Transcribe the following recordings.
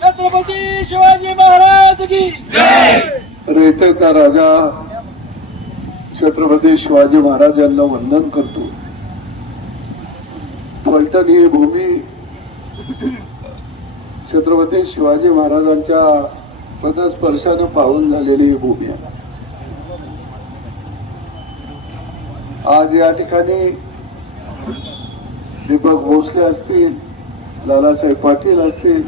छत्रपती शिवाजी महाराज की रेतेचा राजा छत्रपती शिवाजी महाराज यांना वंदन करतो. फलटण ही भूमी छत्रपती शिवाजी महाराजांच्या पदस्पर्शानं पाहून झालेली ही भूमी आहे. आज या ठिकाणी दीपक भोसले असतील लालासाहेब पाटील असतील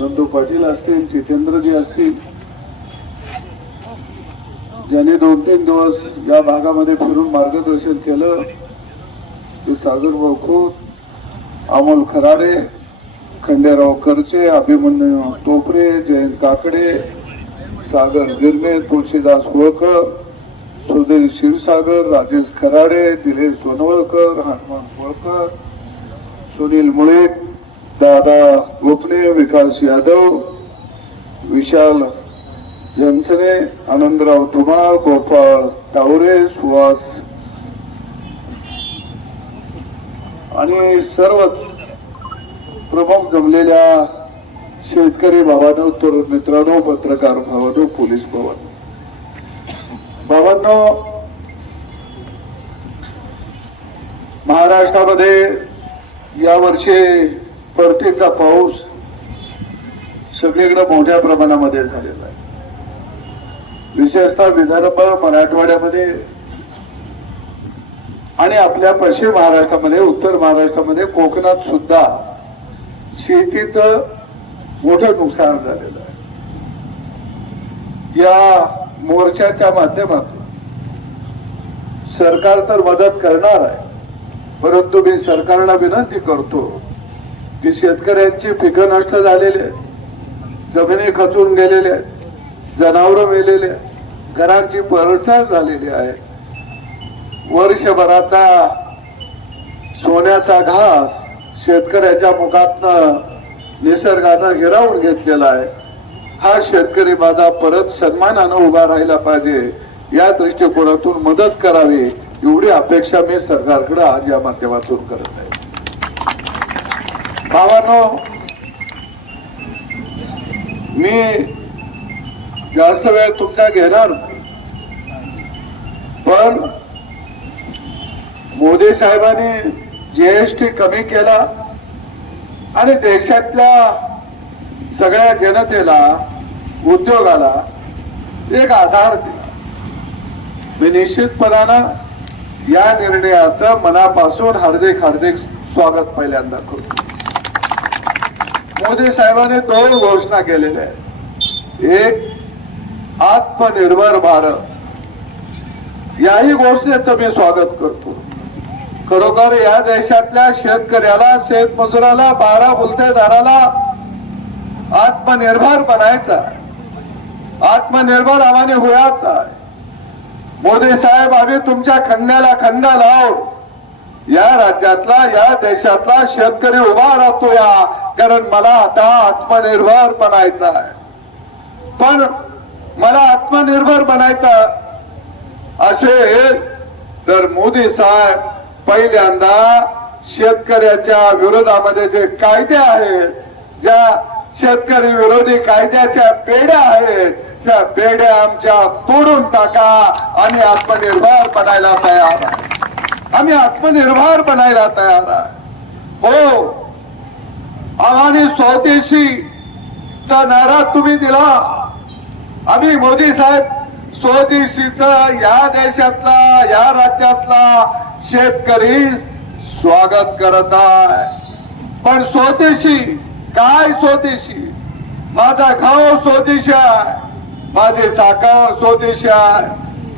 नंदू पाटील असतील जितेंद्रजी असतील. ज्यांनी दोन तीन दिवस या भागामध्ये फिरून मार्गदर्शन केलं ते सागर खोत अमोल खराडे खंडेराव करचे अभिमन्यू टोपरे जयंत काकडे सागर गिरणे तुळशीदास होळकर सुधीर क्षीरसागर राजेश खराडे दिलेश सोनवळकर हनुमान होळकर सुनील मुळे दादा गोपने विकास यादव विशाल जनसने आनंदराव धुमाळ गोपाळ तावरे सुहास आणि सर्वच प्रमुख जमलेल्या शेतकरी भावानो तरुण मित्रांनो पत्रकार भावानो पोलीस भावानो. भावांनो महाराष्ट्रामध्ये यावर्षी परतीचा पाऊस सगळीकडे मोठ्या प्रमाणामध्ये झालेला आहे. विशेषतः विदर्भ मराठवाड्यामध्ये आणि आपल्या पश्चिम महाराष्ट्रामध्ये उत्तर महाराष्ट्रामध्ये कोकणात सुद्धा शेतीचं मोठं नुकसान झालेलं आहे. या मोर्चाच्या माध्यमातून. सरकार तर मदत करणार आहे परंतु मी सरकारला विनंती करतो की शेतकऱ्यांची पिकं नष्ट झालेली आहेत जमिनी खचून गेलेल्या आहेत जनावरं मेलेले आहेत घरांची पळसाळ झालेली आहे. वर्षभराचा सोन्याचा घास शेतकऱ्याच्या मुखातनं निसर्गानं हिरावून घेतलेला आहे. हा शेतकरी माझा परत सन्मानानं उभा राहिला पाहिजे. या दृष्टिकोनातून मदत करावी एवढी अपेक्षा मी सरकारकडे आज या माध्यमातून करत आहे. भावानो मी जास्त वेळ तुमचा घेणार पण मोदी साहेबांनी जीएसटी कमी केला आणि देशातल्या सगळ्या जनतेला उद्योगाला एक आधार दिला मी निश्चितपणानं या निर्णयाचं मनापासून हार्दिक हार्दिक स्वागत पहिल्यांदा करतो. मोदी साहेबांनी दोन घोषणा केलेल्या आहेत. एक आत्मनिर्भर भारत. याही घोषणेचं मी स्वागत करतो. खरोखर या देशातल्या शेतकऱ्याला शेतमजुराला बारा बुलतेदाराला आत्मनिर्भर बनायचा आहे. आत्मनिर्भर आम्हाने होयाच आहे. मोदी साहेब आम्ही तुमच्या खंड्याला खंडा लावून या राज्यातला या देशातला शेतकरी उभा राहतो या कारण मला आता आत्मनिर्भर बनायचा आहे. पण मला आत्मनिर्भर बनायचं असेल तर मोदी साहेब पहिल्यांदा शेतकऱ्याच्या विरोधामध्ये जे कायदे आहेत ज्या शेतकरी विरोधी कायद्याच्या पेड्या आहेत. त्या पेड्या आमच्या तोडून टाका. आणि आत्मनिर्भर बनायला तयार आम्ही आत्मनिर्भर बनायला तयार हो. आम्हाने स्वदेशी चा नारा तुम्ही दिला. आम्ही मोदी साहेब स्वदेशीचा या देशातला या राज्यातला शेतकरी स्वागत करत आहे. पण स्वदेशी काय स्वदेशी? माझा घाव स्वदेशी आहे. माझे साखर स्वदेशी आहे.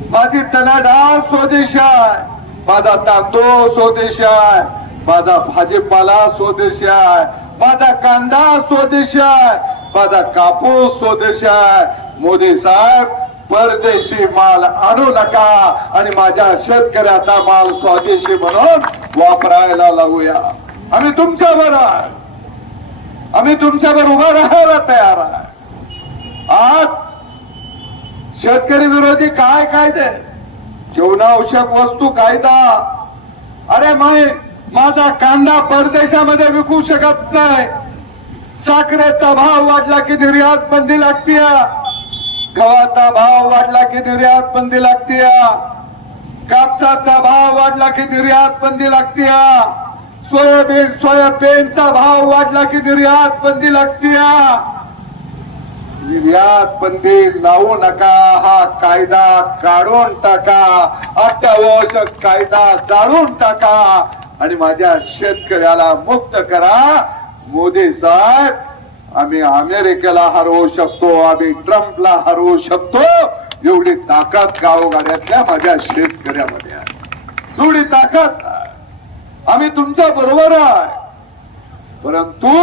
माझी चणाडाळ स्वदेशी आहे. माझा तांदूळ स्वदेशी आहे. माझा भाजीपाला स्वदेशी आहे. माझा कांदा स्वदेशी आहे. माझा कापूस स्वदेशी आहे. मोदी साहेब परदेशी माल आणू नका आणि माझ्या शेतकऱ्याचा माल स्वदेशी म्हणून वापरायला लागूया आम्ही तुमच्यावर आहे. आम्ही तुमच्यावर उभा राहायला तयार आहे. आज शेतकरी विरोधी काय कायदे? जीवनावश्यक वस्तू कायदा? अरे मी माझा कांदा परदेशामध्ये विकू शकत नाही. साखरेचा भाव वाढला की निर्यात बंदी लागतीय. गव्हाचा भाव वाढला की निर्यात बंदी लागतीय. कापसाचा भाव वाढला की निर्यात बंदी लागते सोयाबीन सोयाबीनचा भाव वाढला की निर्यात बंदी लागती निर्यात बंदी लावू नका हा कायदा काढून टाका अत्यावश्यक कायदा जाळून टाका आणि माझ्या शेतकऱ्याला मुक्त करा. मोदी साहेब आम्ही अमेरिकेला हरवू शकतो आम्ही ट्रम्पला हरवू शकतो. एवढी ताकद गावगाड्यातल्या माझ्या शेतकऱ्यामध्ये आहे. एवढी ताकद. आम्ही तुमच्या बरोबर आहे. परंतु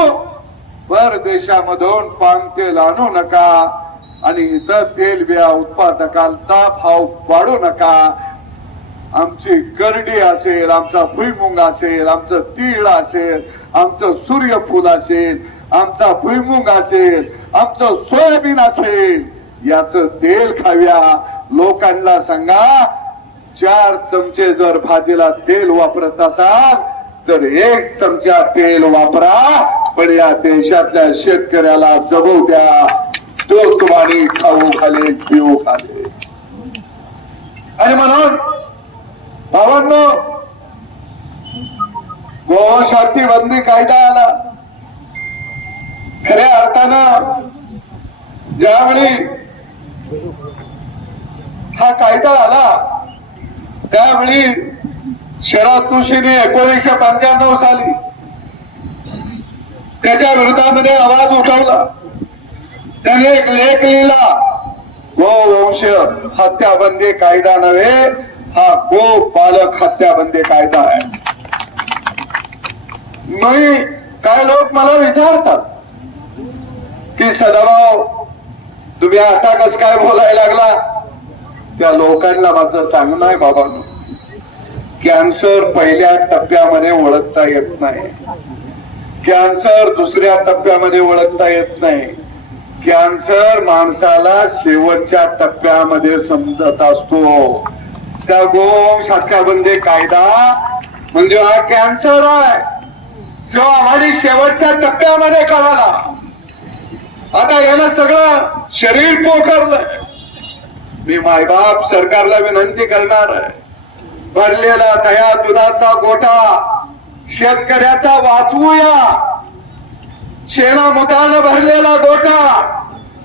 परदेशामधून पान तेल आणू नका आणि इतर तेल बिया उत्पादकांचा भाव वाढू नका. आमची करडी असेल आमचा भुईमुंग असेल आमचं तीळ असेल आमचं सूर्यफूल असेल आमचा भुईमुंग असेल आमचं सोयाबीन असेल याच तेल खाव्या लोकांना सांगा चार चमचे जर भाजीला तेल वापरत असाल तर एक चमचा तेल वापरा पण या देशातल्या शेतकऱ्याला जगू द्या. तो तुम्हाला खाऊ खाले पिऊ खाले आणि म्हणून भावांनो गोशाती बंदी कायदा आला खऱ्या अर्थानं ज्यावेळी हा कायदा आला त्यावेळी शरद तुशीने एकोणीसशे पंच्याण्णव साली त्याच्या विरोधामध्ये आवाज उठवला. त्याने एक लेख लिहिला गोवंश हत्याबंदी कायदा नव्हे हा गो पालक हत्याबंदी कायदा आहे. मी काय लोक मला विचारतात की सदाभाऊ तुम्ही आता कस काय बोलायला लागला? त्या लोकांना माझं सांगणं आहे बाबा. कॅन्सर पहिल्या टप्प्यामध्ये ओळखता येत नाही. कॅन्सर दुसऱ्या टप्प्यामध्ये ओळखता येत नाही. कॅन्सर माणसाला शेवटच्या टप्प्यामध्ये समजत असतो. त्या गोवंश हत्याबंदी कायदा म्हणजे हा कॅन्सर आहे. जो आम्हाला शेवटच्या टप्प्यामध्ये कळाला. आता यानं सगळं शरीर पोखरलं मी मायबाप सरकारला विनंती करणार भरलेला दया दुधाचा गोठा शेतकऱ्याचा वाचवूया शेणा शेणामुतानं भरलेला गोठा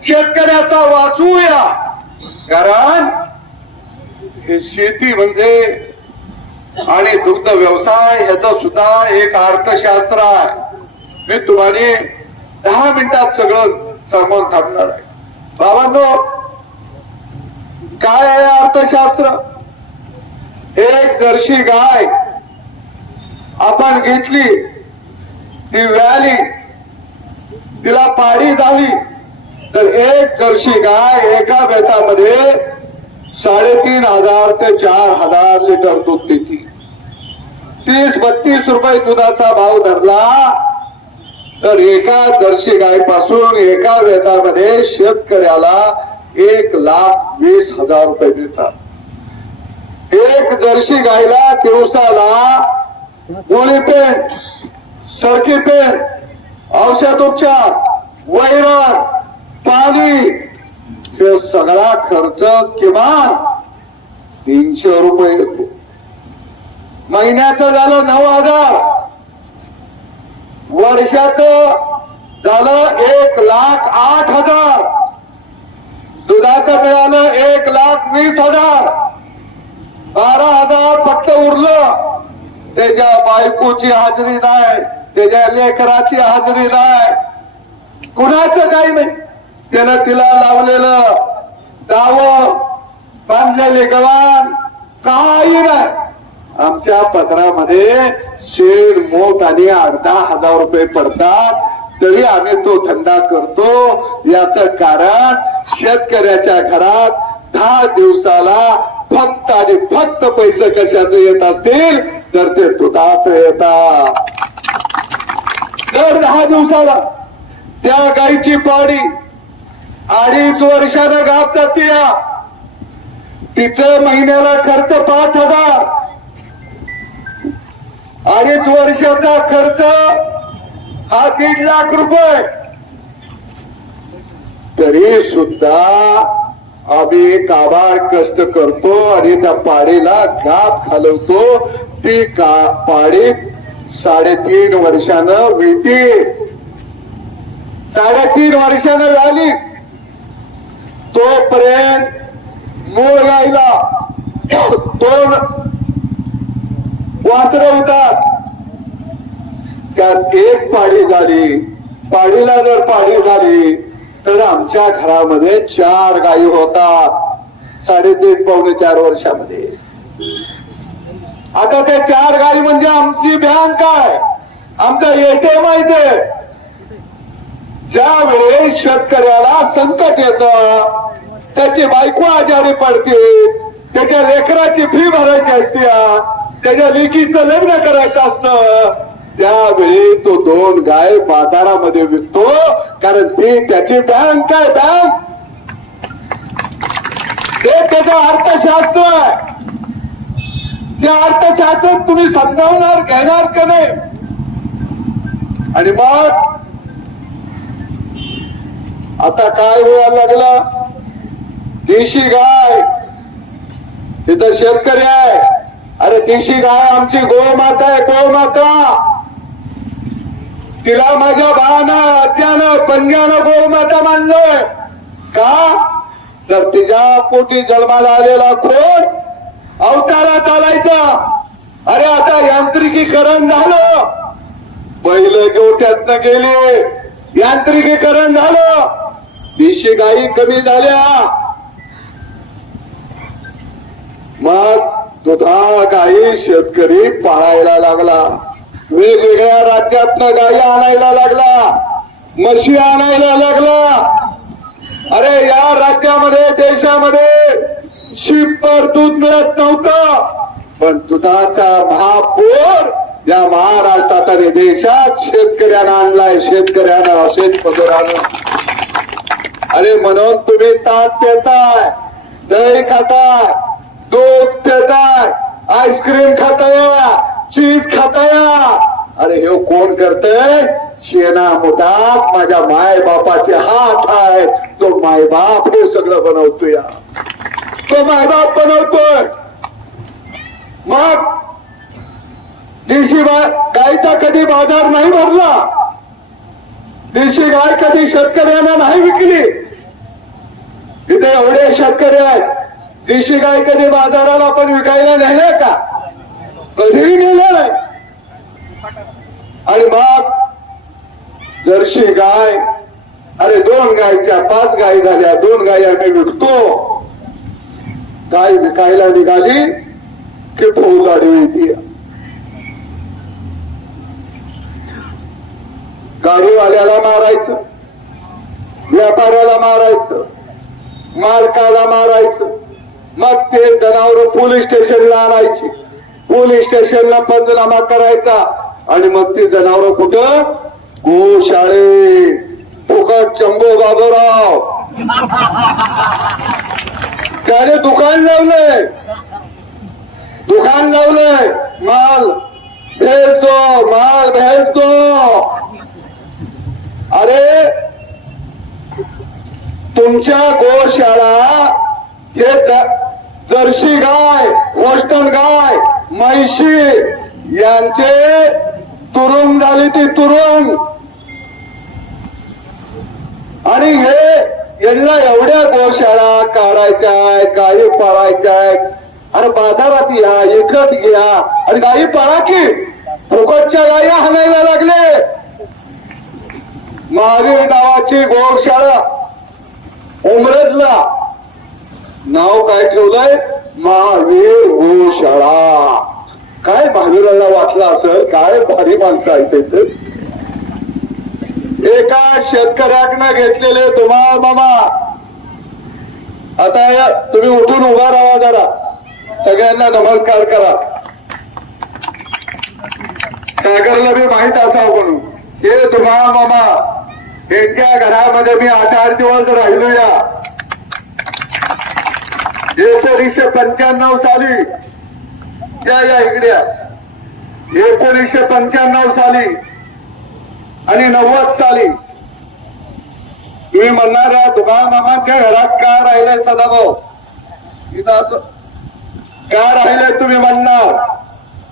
शेतकऱ्याचा वाचवूया कारण हे शेती म्हणजे आणि दुग्ध व्यवसाय ह्याचं सुद्धा एक अर्थशास्त्र आहे. मी तुम्हाला दहा मिनिटात सगळं सांगून थांबणार आहे. बाबांनो काय आहे अर्थशास्त्र? एक जर्शी गाय आपण घेतली ती व्याली तिला पाडी झाली. तर एक जर्शी गाय एका बेतामध्ये साडेतीन हजार ते चार हजार लिटर दूध देते. तीस बत्तीस रुपये दुधाचा भाव धरला तर एका जर्शी गायपासून एका वेतामध्ये शेतकऱ्याला एक लाख वीस हजार रुपये मिळतात. एक जर्शी गायला दिवसाला गोळी पेंट सरकी औषध औषधोपचार वैरण पाणी हे सगळा खर्च किमान तीनशे रुपये येतो. महिन्याचं झालं नऊ हजार. वर्षाचं झालं एक लाख आठ हजार. दुधाचं मिळालं एक लाख वीस हजार. बारा हजार फक्त उरलं. त्याच्या बायकोची हाजरी नाही त्याच्या लेकराची हाजरी नाही. कुणाचं काही नाही. त्यानं तिला लावलेलं दाव बांधलेले गवान काही नाही. आमच्या पत्रामध्ये शेड मोठ आणि अर्धा हजार रुपये पडतात. तरी आम्ही तो धंदा करतो. याच कारण शेतकऱ्याच्या घरात दहा दिवसाला फक्त आणि फक्त पैसे कशाचे येत असतील? तर ते दुधाच येतात. दर दहा दिवसाला त्या गाईची पाडी अडीच वर्षानं गाप जाते तिचं महिन्याला खर्च पाच हजार. अडीच वर्षाचा खर्च हा दीड लाख रुपये. तरी सुद्धा आम्ही काबाड कष्ट करतो आणि त्या पाडीला घात घालवतो. ती का पाडी साडेतीन वर्षानं वेटी. साडेतीन वर्षानं झाली. तोपर्यंत मूळ गायला दोन वासर होतात. त्यात एक पाडी झाली. पाडीला जर पाडी झाली तर आमच्या घरामध्ये चार गायी होतात. साडेतीन पावणे चार वर्षामध्ये. आता त्या चार गायी म्हणजे आमची बँक आहे आमचा एटीएम आहे. ते ज्या वेळेस शेतकऱ्याला संकट येत त्याची बायको आजारी पडते त्याच्या लेकराची फी भरायची असते त्याच्या लेकीचं लग्न करायचं असतं त्यावेळी तो दोन गाय बाजारामध्ये विकतो कारण ती त्याची बँक काय बँक ते त्याचं अर्थशास्त्र आहे. ते अर्थशास्त्र तुम्ही समजावणार घेणार का नाही? आणि मग आता काय व्हायला लागला? देशी गाय. तिथं शेतकरी आहे. अरे देशी गाय आमची गोमाता आहे गोमाता. तिला माझ्या भावानं आज्यानं पंजानं गोमाता मानलंय. का? तर तिच्या पोटी जन्माला आलेला कोण? अवतारा चालायचा. अरे आता यांत्रिकीकरण झालं. पहिले गोट्यातनं गेले. यांत्रिकीकरण झालं. देशी गायी कमी झाल्या. मग दुधा गायी शेतकरी पाळायला लागला. वेगवेगळ्या राज्यातनं गाई आणायला लागला म्हशी आणायला लागला. अरे या राज्यामध्ये देशामध्ये शिपवर दूध मिळत नव्हतं. पण दुधाचा महापूर या महाराष्ट्रात आणि देशात शेतकऱ्यांना आणलाय शेतकऱ्यानं शेतमजुरानं अरे म्हणून तुम्ही ताक पेताय दही खाताय दूध पेताय आईस्क्रीम खाताय. चीज खाताया. अरे हे कोण करतय? शेणा मुठात माझ्या माय बापाचे हात आहे तो मायबाप हे सगळं बनवतोय. तो मायबाप बनवतोय. मग देशी गायचा कधी बाजार नाही भरला? देशी गाय कधी शेतकऱ्यांना नाही विकली? तिथे एवढे शेतकरी आहेत. देशी गाय कधी बाजाराला पण विकायला नाही का? कधीही नेलं नाही आणि मग जर्शी गाय अरे दोन गायच्या पाच गाय झाल्या दोन गाय आम्ही विकतो गाय विकायला निघाली की फौजाडी येते गाडीवाल्याला मारायचं व्यापाऱ्याला मारायचं मालकाला मारायचं मग ते जनावर पोलीस स्टेशनला आणायची. पोलीस स्टेशनला पंचनामा करायचा. आणि मग ती जनावर कुठं? गोशाळे फुकट चंबो बाबूराव. त्याने दुकान लावलंय. दुकान लावलंय. माल भेजतो माल भेजतो. अरे तुमच्या गोशाळा हे जर्सी गाय वस्टन गाय म्हैशी यांचे तुरुंग झाली ती तुरुंग. आणि हे यांना एवढ्या गोशाळा काढायच्या आहेत गायी पाळायच्या आहेत अरे बाजारात या एकत घ्या. आणि गायी पाळा की. फुकटच्या गायी हाणायला लागले. महावीर नावाची गोशाळा उमरजला नाव काय ठेवलंय? महावीर गोशाळा काय महावीराला वाटलं असं काय भारी माणसं आहेत ते एका शेतकऱ्याकडनं घेतलेले तुम्हा मामा. आता या- तुम्ही उठून उभा राहा जरा. सगळ्यांना नमस्कार करा. सागरला मी माहीत असावं म्हणून? हे तुम्हा मामा. यांच्या घरामध्ये मी आठ आठ दिवस राहिलो या. एकोणीसशे पंच्याण्णव साली. या या इकडे या. एकोणीसशे पंच्याण्णव साली आणि नव्वद साली. तुम्ही म्हणणार तुका मामाच्या घरात का राहिले सदाभाऊ? इथं का राहिले तुम्ही म्हणणार?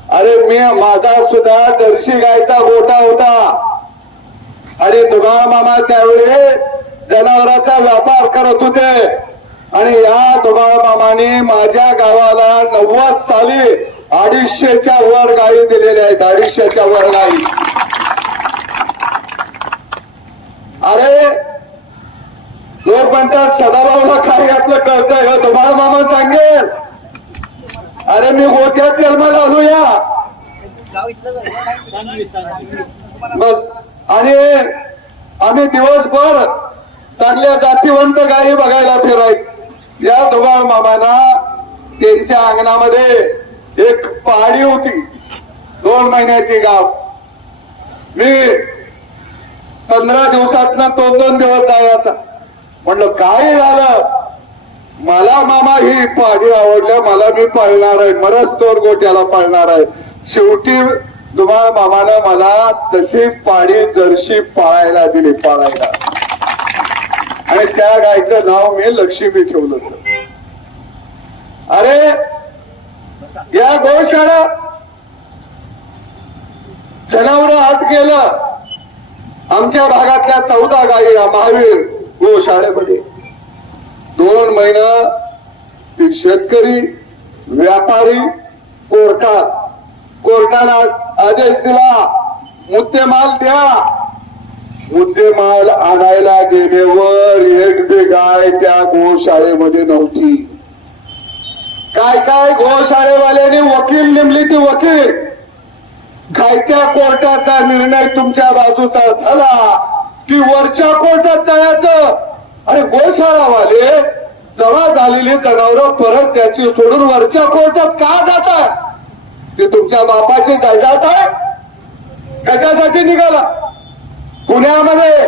अरे मी माझा सुद्धा जर्सी गायचा गोटा होता. आणि तुका मामा त्यावेळी जनावरांचा व्यापार करत होते. आणि या दुबाळ मामाने माझ्या गावाला नव्वद साली अडीचशेच्या वर गायी दिलेल्या आहेत. अडीचशेच्या वर गायी अरे लोक म्हणतात सदाभाऊला काय घातलं कळतंय हो मामा सांगेल. अरे मी गोट्यात जन्माला आलो या. आणि आम्ही दिवसभर चांगल्या जातीवंत गायी बघायला फिराय या धुमाळ मामाना त्यांच्या अंगणामध्ये एक पहाडी होती. दोन महिन्याची गाव. मी पंधरा दिवसात दोन दोन दिवस जायचा. म्हणलं काय झालं? मला मामा ही पाणी आवडलं मला मी पळणार आहे मरच तोर गोट्याला पळणार आहे. शेवटी तुम्हाला मामानं मला तशी पाणी जरशी पाळायला दिली पाळायला. आणि त्या गायचं नाव मी लक्ष्मी ठेवलं अरे या गोशाळा जनावर आत गेलं. आमच्या भागातल्या चौदा गायी या महावीर गोशाळेमध्ये. दोन महिना शेतकरी व्यापारी कोर्टात कोर्टाला आदेश दिला मुद्देमाल द्या. मुद्देमाल आणायला गेल्यावर एक ते गाय त्या गोशाळेमध्ये नव्हती. काय काय? गोशाळेवाल्याने वकील नेमली ती वकील. खायच्या कोर्टाचा निर्णय तुमच्या बाजूचा झाला. की वरच्या कोर्टात जायचं. आणि गोशाळावाले जमा झालेली जनावर परत त्याची सोडून वरच्या कोर्टात का जातात ते तुमच्या बापाची जायदाद आहे? कशासाठी निघाला? पुण्यामध्ये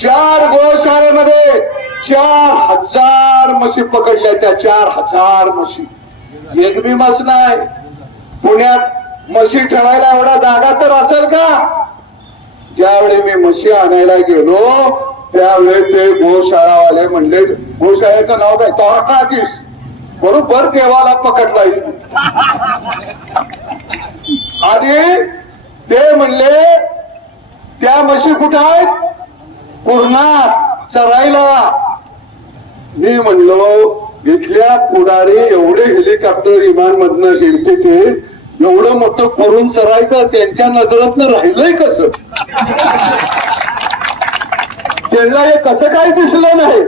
चार गोशाळेमध्ये चार हजार म्हशी पकडल्या त्या चार हजार म्हशी. एक बी म्हस नाही. पुण्यात म्हशी ठेवायला एवढा जागा तर असेल का? ज्यावेळी मी म्हशी आणायला गेलो त्यावेळी ते गोशाळावाले म्हणले गोशाळेचं नाव काय? तोरकातीस बरोबर देवाला पकडला आणि ते म्हणले त्या म्हशी कुठं आहेत? पूर्णा चरायला मी म्हणलो इथल्या पुढारी एवढे हेलिकॉप्टर विमान मधनं शिरतीचे एवढं मोठं करून चरायचं त्यांच्या नजरातनं राहिलंय कसं? त्यांना हे कसं काय दिसलं नाही?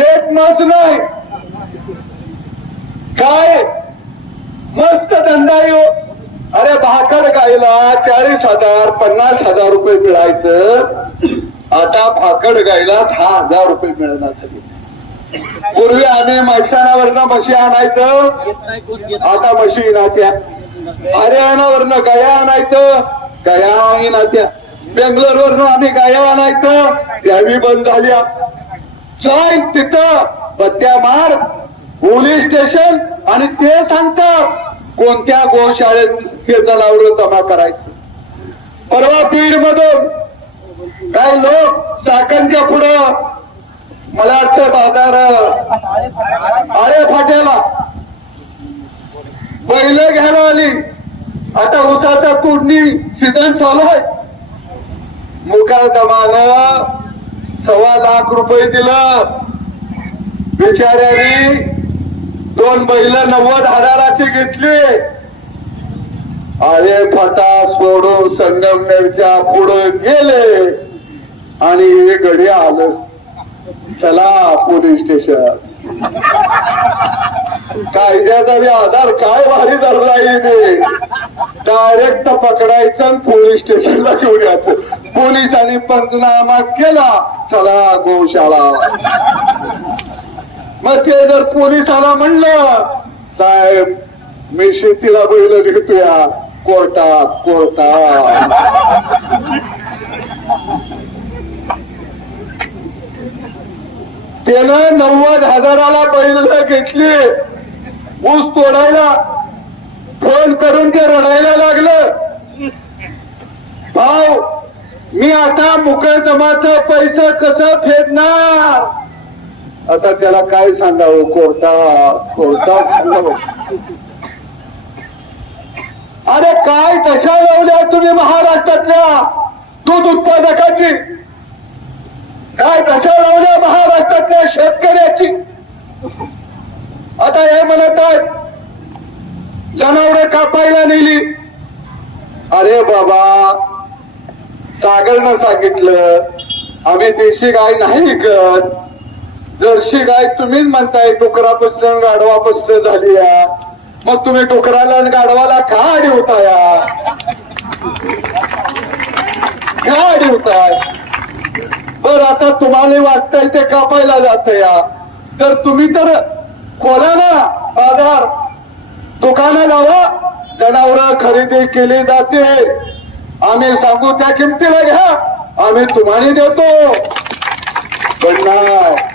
एक मस नाही. काय? मस्त धंदा येऊ हो. अरे भाकड गायला चाळीस हजार पन्नास हजार रुपये मिळायचं. आता भाकड गायला दहा हजार रुपये मिळणार झाले. पूर्वी आम्ही मैसानावरनं म्हशी आणायचं. आता म्हशी नात्या. हरियाणावरनं गाया आणायचं. गाया नात्या. बेंगलोर वरनं आम्ही गाया आणायचं. त्याही बंद झाल्या. जाय तिथं. बत्त्या मार. Police station. आणि ते सांगतं कोणत्या गोशाळेत हे जनावर जमा करायचं? परवा बीड मधून काही लोक चाकणच्या पुढं मला वाटतं बाजार आळे फाट्याला बैल घ्यायला आली. आता उसाचा तुडणी सीझन चालू आहे. मुकादमानं सव्वा लाख रुपये दिलं. बिचाऱ्याने दोन बैल नव्वद हजाराची घेतली. अरे फाटा सोडून संगमनेरच्या पुढे गेले. आणि हे घडी आलं. चला पोलीस स्टेशन. कायद्याचा आधार काय भारी धरला येते डायरेक्ट पकडायचं पोलीस स्टेशनला घेऊन यायचं. पोलिसांनी पंचनामा केला. चला गोशाळा. मग ते जर पोलिसाला म्हणलं साहेब मी शेतीला बैल घेतोया कोर्टात कोर्टात त्यानं नव्वद हजाराला बैल घेतली ऊस तोडायला फोन करून ते रडायला लागलं. भाऊ मी आता मुकदमाचं पैसे कसं फेडणार? आता त्याला काय सांगावं? कोर्टा कोर्टात सांगावं अरे काय दशा लावल्या तुम्ही महाराष्ट्रातल्या? दूध उत्पादकाची. काय दशा लावल्या महाराष्ट्रातल्या शेतकऱ्याची? आता हे म्हणत आहेत जनावरं कापायला नेली. अरे बाबा सागरनं सांगितलं आम्ही देशी गाय नाही विकत. जर्शी गाय तुम्हीच म्हणताय डुकरापासून पसलं झाली या मग तुम्ही डुकराला आणि गाढवाला का या का अडवताय? बर आता तुम्हाला वाटतंय ते कापायला जात या तर तुम्ही तर खोला ना बाजार दुकानं लावा जनावर खरेदी केली जाते. आम्ही सांगू त्या किमतीला घ्या आम्ही तुम्हाला देतो. पण नाही.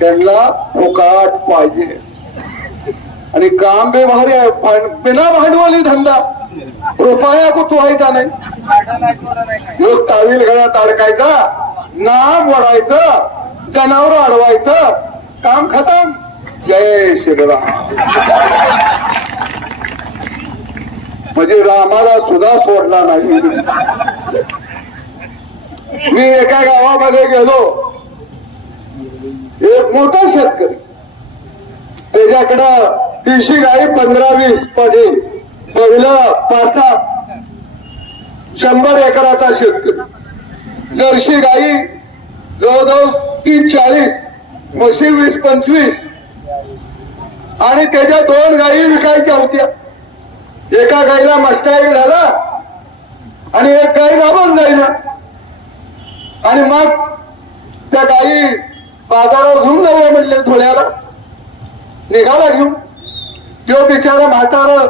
त्यांना फुकाट पाहिजे. आणि काम बे भारी आहे बिना भांडवली धंदा. रुपया कुतवायचा नाही. एक तावील गळ्यात अडकायचा. नाम वडायचं जनावर अडवायचं. काम खतम. जय श्रीराम म्हणजे रामाला सुद्धा सोडला नाही. मी एका गावामध्ये गेलो. एक मोठा शेतकरी. त्याच्याकडं तीनशे गाई पंधरा वीस पडे पहिलं पाच सात शंभर एकराचा शेतकरी. जर्शी गाई जवळजवळ तीन चाळीस म्हशी वीस पंचवीस. आणि त्याच्या दोन गायी विकायच्या होत्या. एका गाईला मस्टाई झाला आणि एक गाई राबून जाईना आणि मग त्या गाई बाजारावर घेऊन जाऊया म्हटले धुळ्याला निघाला घेऊन. तो बिचारा म्हातारा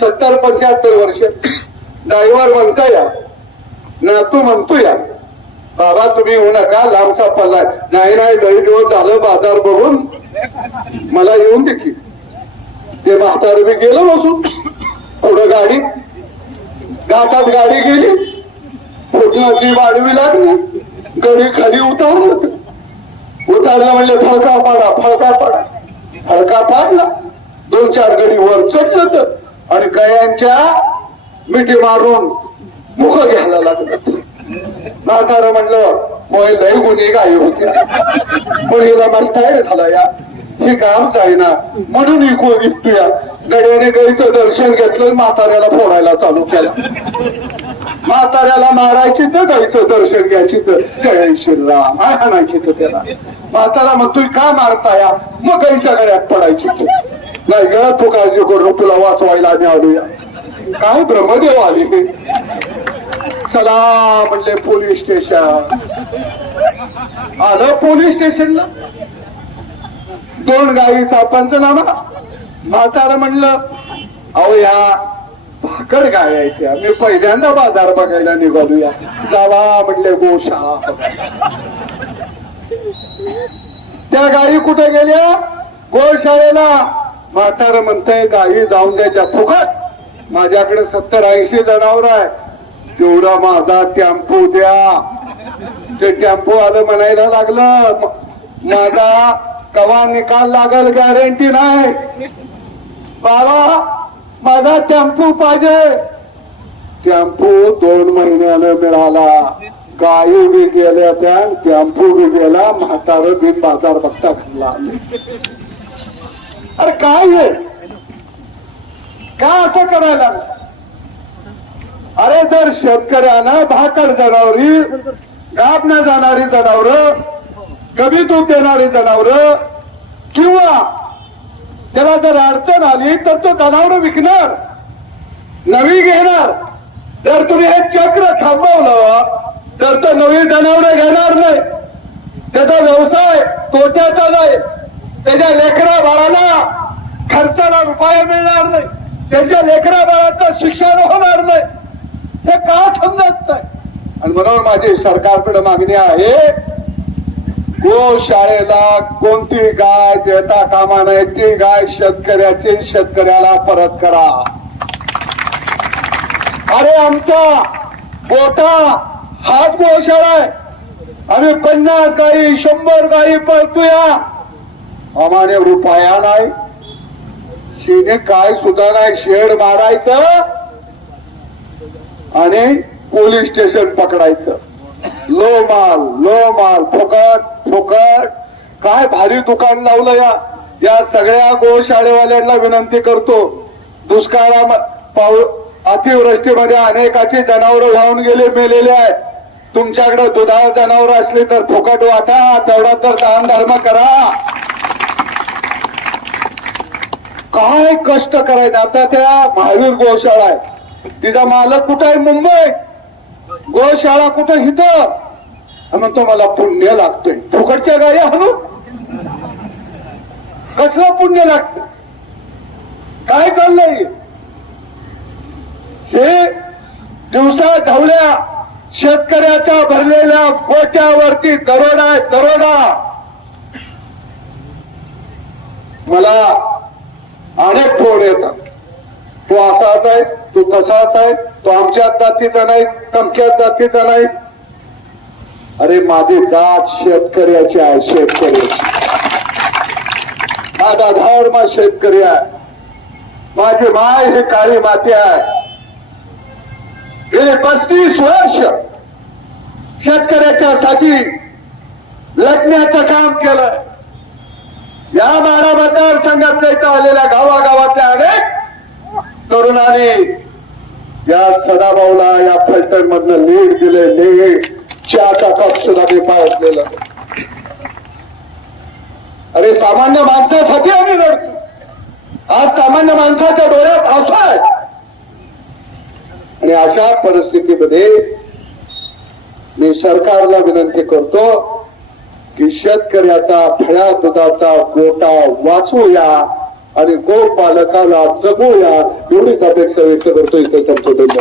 सत्तर पंच्याहत्तर वर्ष. ड्रायव्हर म्हणता या. नातू म्हणतो या. बाबा तुम्ही येऊ नका लांबचा पल्ला. नाही नाही दही दिवस झालं बाजार बघून. मला येऊन देखील ते म्हातार मी गेलो बसून. पुढं गाडी. घाटात गाडी गेली. फुटण्याची वाढवी लागली. गडी खाली उतारलं. उतारलं म्हणले फळका पाडा फळका पाडा. फळका पाडला. दोन चार गडी वर चढलं तर आणि गयांच्या मिठी मारून मुख घ्यायला लागलं. नाकार म्हणलं मोय लय गुन्हे गाय होते. पण हिला मस्ताय झाला या. हे काम जाईना म्हणून इको विकतूया. गड्याने गाईचं दर्शन घेतलं म्हाताऱ्याला फोडायला चालू केलं. म्हाताऱ्याला मारायची तर गाईचं दर्शन घ्यायची तर जय श्रीराम. आणायची तर त्याला. म्हातारा मग तुम्ही का मारताया? मग गाईच्या गळ्यात पडायची तू. नाही ग तू काळजी करू तुला वाचवायला आम्ही आलूया. काय ब्रह्मदेव आले ते चला म्हणले पोलीस स्टेशन. आलं पोलीस स्टेशनला? दोन गाईचा पंचनामा? म्हातारा म्हणलं अहो या भाकड गाय मी पहिल्यांदा बाजार बघायला निघालूया. जावा म्हणले गोशा. त्या गायी कुठे गेल्या? गोशाळेला. म्हातार म्हणतंय गायी जाऊन द्यायच्या फुकट. माझ्याकडे सत्तर ऐंशी जनावर आहे. तेवढा माझा टॅम्पो द्या. ते टॅम्पो आलं म्हणायला लागलं. माझा कवा निकाल लागल गॅरंटी नाही? बाबा माझा टेम्पू पाहिजे. टेम्पू दोन महिन्यानं मिळाला. गायी बी गेल्या त्या टेम्पू बी गेला म्हातार बी बाजार बघता खाल्ला अरे काय हे? का असं करायला? अरे जर शेतकऱ्यानं भाकड जनावरी गाब न जाणारी जनावर कमी दूध देणारी जनावर किंवा त्याला जर अडचण आली तर तो जनावर विकणार नवी घेणार. जर तुम्ही हे चक्र थांबवलं तर तो नवी जनावर घेणार नाही. त्याचा व्यवसाय तोट्याचा नाही. त्याच्या लेकरा बाळाला खर्चाला रुपया मिळणार नाही. त्यांच्या लेकरा बाळाचं शिक्षण होणार नाही. हे का समजत नाही? आणि म्हणून माझी सरकारकडे मागणी आहे गोशाळेला कोणती गाय देता कामा नये ती गाय शेतकऱ्याची शेतकऱ्याला परत करा. अरे आमचा गोठा हात गोशाळा आहे. आम्ही पन्नास गाई शंभर गाई पळतोया आम्हाने रुपया नाही. शिने काय सुद्धा नाही शेड मारायचं आणि पोलीस स्टेशन पकडायचं. लो माल लो माल फुकट फुकट. काय भारी दुकान लावलं या. या सगळ्या गोशाळेवाल्यांना विनंती करतो. दुष्काळा पाऊ अतिवृष्टीमध्ये अनेकाचे जनावरं वाहून गेले मेलेले आहेत. तुमच्याकडे दुधाळ जनावर असले तर फुकट वाटा तेवढा तर दान धर्म करा. काय कष्ट करायचं? आता त्या महावीर गोशाळा आहे. तिचा मालक कुठं आहे? मुंबई गोशाळा कुठं हित म्हणतो मला पुण्य लागतंय. फुकटच्या गाई आणू कसलं पुण्य लागत काय चाललंय? हे दिवसा धावल्या शेतकऱ्याच्या भरलेल्या गोट्यावरती दरोडा आहे दरोडा. मला अनेक फोन येतात. तो असाच आहे तो तसाच आहे तो आमच्या जातीचा नाही तमक्या जातीचा नाही. अरे माझी जात शेतकऱ्याची आहे शेतकऱ्याची माझा धर्म शेतकरी आहे. माझी माय ही काळी माती आहे. गेले पस्तीस वर्ष शेतकऱ्याच्या साठी लढण्याचं काम केलं. या बारा मतदारसंघातल्या इथं आलेल्या गावागावातल्या अनेक तरुणांनी या सदाभाऊला या फिल्टर मधनं लीड दिले लीड चहाचा कप सुद्धा मी पाळलेला अरे सामान्य माणसासाठी आम्ही लढतो. आज सामान्य माणसाच्या डोळ्यात आसू आहे. आणि अशा परिस्थितीमध्ये मी सरकारला विनंती करतो की शेतकऱ्याचा फळ्या दुधाचा गोटा वाचूया आणि गोपालकाला जगूया एवढीच अपेक्षा व्यक्त करतो इथे संशोधन